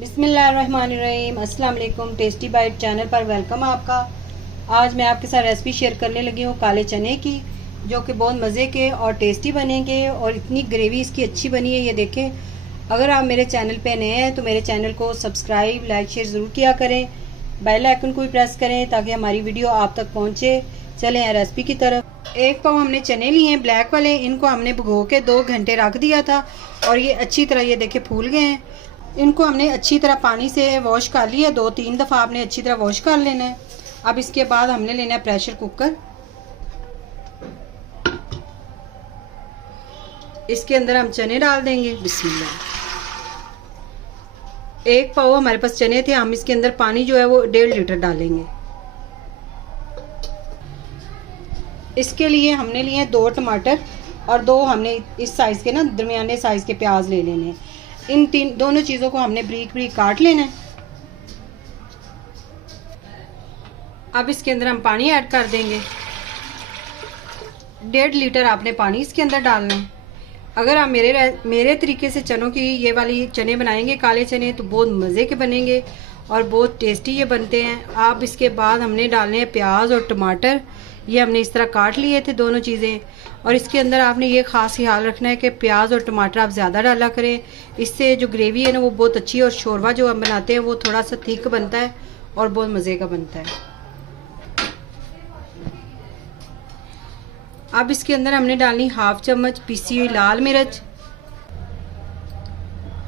बिस्मिल्लाहिर्रहमानिर्रहीम। अस्सलाम वालेकुम। टेस्टी बाइट चैनल पर वेलकम आपका। आज मैं आपके साथ रेसिपी शेयर करने लगी हूँ काले चने की, जो कि बहुत मज़े के और टेस्टी बनेंगे और इतनी ग्रेवी इसकी अच्छी बनी है। ये देखें, अगर आप मेरे चैनल पे नए हैं तो मेरे चैनल को सब्सक्राइब लाइक शेयर ज़रूर किया करें। बेल आइकन को भी प्रेस करें ताकि हमारी वीडियो आप तक पहुँचे। चलें रेसिपी की तरफ। एक पाव हमने चने लिए हैं ब्लैक वाले, इनको हमने भिगो के 2 घंटे रख दिया था और ये अच्छी तरह ये देखें फूल गए हैं। इनको हमने अच्छी तरह पानी से वॉश कर लिया, 2-3 दफ़ा आपने अच्छी तरह वॉश कर लेना है। अब इसके बाद हमने लेना है प्रेशर कुकर। इसके अंदर हम चने डाल देंगे। बिस्मिल्लाह। 1 पाव हमारे पास चने थे, हम इसके अंदर पानी जो है वो 1.5 लीटर डालेंगे। इसके लिए हमने लिए 2 टमाटर और 2 हमने इस साइज़ के ना दरमियाने साइज़ के प्याज ले लेने हैं। इन दोनों चीज़ों को हमने ब्रीक ब्रीक काट लेना है। अब इसके अंदर हम पानी ऐड कर देंगे। 1.5 लीटर आपने पानी इसके अंदर डालना है। अगर आप मेरे तरीके से चनों की ये वाली चने बनाएंगे काले चने तो बहुत मज़े के बनेंगे और बहुत टेस्टी ये बनते हैं। आप इसके बाद हमने डालने हैं प्याज और टमाटर। ये हमने इस तरह काट लिए थे दोनों चीज़ें। और इसके अंदर आपने ये ख़ास ख्याल रखना है कि प्याज और टमाटर आप ज़्यादा डाला करें। इससे जो ग्रेवी है ना वो बहुत अच्छी है और शोरबा जो हम बनाते हैं वो थोड़ा सा थिक बनता है और बहुत मज़े का बनता है। अब इसके अंदर हमने डालनी 1/2 चम्मच पिसी हुई लाल मिर्च।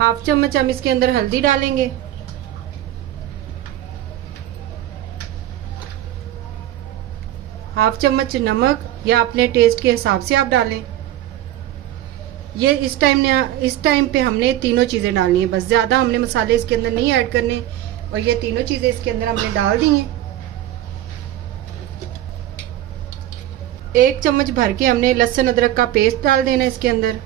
1/2 चम्मच हम इसके अंदर हल्दी डालेंगे। 1/2 चम्मच नमक या अपने टेस्ट के हिसाब से आप डालें। ये इस टाइम पे हमने तीनों चीज़ें डालनी है, बस ज़्यादा हमने मसाले इसके अंदर नहीं ऐड करने। और ये तीनों चीज़ें इसके अंदर हमने डाल दी हैं। 1 चम्मच भर के हमने लहसुन अदरक का पेस्ट डाल देना इसके अंदर।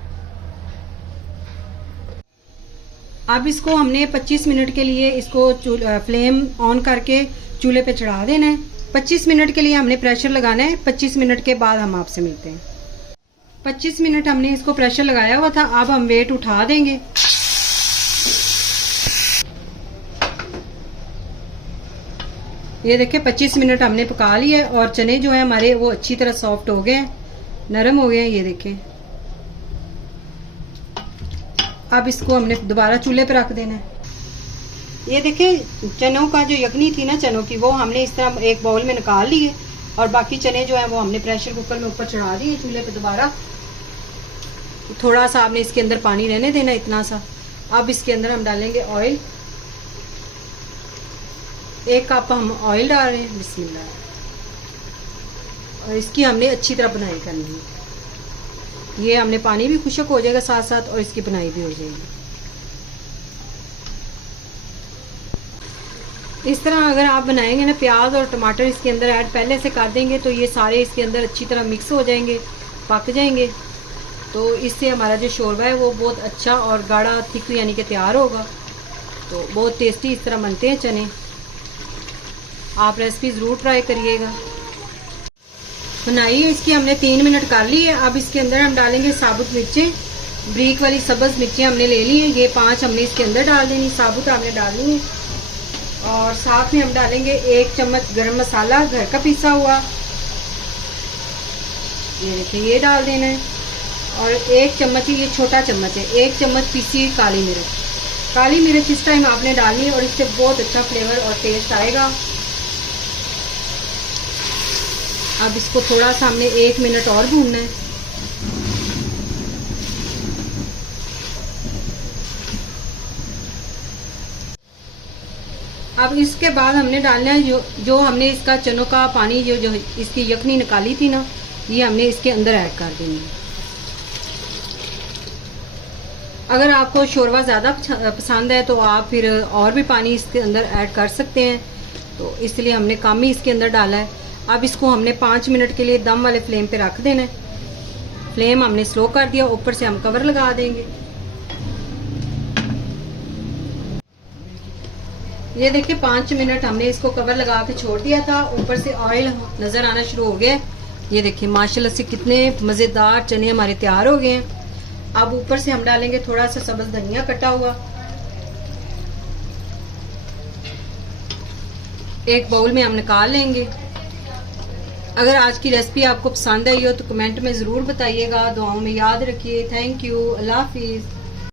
अब इसको हमने 25 मिनट के लिए इसको फ्लेम ऑन करके चूल्हे पे चढ़ा देना है। 25 मिनट के लिए हमने प्रेशर लगाना है। 25 मिनट के बाद हम आपसे मिलते हैं। 25 मिनट हमने इसको प्रेशर लगाया हुआ था। अब हम वेट उठा देंगे। ये देखिए 25 मिनट हमने पका लिए और चने जो है हमारे वो अच्छी तरह सॉफ्ट हो गए हैं, नरम हो गए हैं। ये देखें। अब इसको हमने दोबारा चूल्हे पर रख देना है। ये देखें चनों का जो यखनी थी ना चनों की, वो हमने इस तरह एक बाउल में निकाल ली है और बाकी चने जो है वो हमने प्रेशर कुकर में ऊपर चढ़ा दिए चूल्हे पे दोबारा। थोड़ा सा आपने इसके अंदर पानी रहने देना, इतना सा। अब इसके अंदर हम डालेंगे ऑयल। 1 कप हम ऑयल डाल रहे हैं। बिस्मिल्लाह। और इसकी हमने अच्छी तरह बुनाई करनी है। ये हमने पानी भी खुश्क हो जाएगा साथ साथ और इसकी बुनाई भी हो जाएगी। इस तरह अगर आप बनाएंगे ना, प्याज और टमाटर इसके अंदर ऐड पहले से कर देंगे तो ये सारे इसके अंदर अच्छी तरह मिक्स हो जाएंगे, पक जाएंगे। तो इससे हमारा जो शोरबा है वो बहुत अच्छा और गाढ़ा थिक यानी कि तैयार होगा। तो बहुत टेस्टी इस तरह बनते हैं चने। आप रेसिपी ज़रूर ट्राई करिएगा। बनाइए। इसकी हमने 3 मिनट कर ली है। अब इसके अंदर हम डालेंगे साबुत मिर्चें। ब्रीक वाली सब्ज़ मिर्चें हमने ले ली हैं, ये 5 हमने इसके अंदर डाल देनी, साबुत आपने डालनी है। और साथ में हम डालेंगे 1 चम्मच गरम मसाला घर का पिसा हुआ। ये देखिए ये डाल देना है। और 1 चम्मच, ये छोटा चम्मच है, 1 चम्मच पिसी हुई काली मिर्च। काली मिर्च इस टाइम आपने डालनी है और इससे बहुत अच्छा फ्लेवर और टेस्ट आएगा। अब इसको थोड़ा सा हमने 1 मिनट और भूनना है। अब इसके बाद हमने डालना है जो हमने इसका चनों का पानी जो इसकी यखनी निकाली थी ना, ये हमने इसके अंदर ऐड कर देनी है। अगर आपको शोरबा ज़्यादा पसंद है तो आप फिर और भी पानी इसके अंदर ऐड कर सकते हैं, तो इसलिए हमने कम ही इसके अंदर डाला है। अब इसको हमने 5 मिनट के लिए दम वाले फ्लेम पे रख देना है। फ्लेम हमने स्लो कर दिया, ऊपर से हम कवर लगा देंगे। ये देखिए 5 मिनट हमने इसको कवर लगा के छोड़ दिया था। ऊपर से ऑयल नज़र आना शुरू हो गया। ये देखिए माशाल्लाह से कितने मज़ेदार चने हमारे तैयार हो गए हैं। अब ऊपर से हम डालेंगे थोड़ा सा सब्ज़ धनिया कटा हुआ। एक बाउल में हम निकाल लेंगे। अगर आज की रेसिपी आपको पसंद आई हो तो कमेंट में ज़रूर बताइएगा। दुआओं में याद रखिए। Thank you. अल्लाह हाफिज़।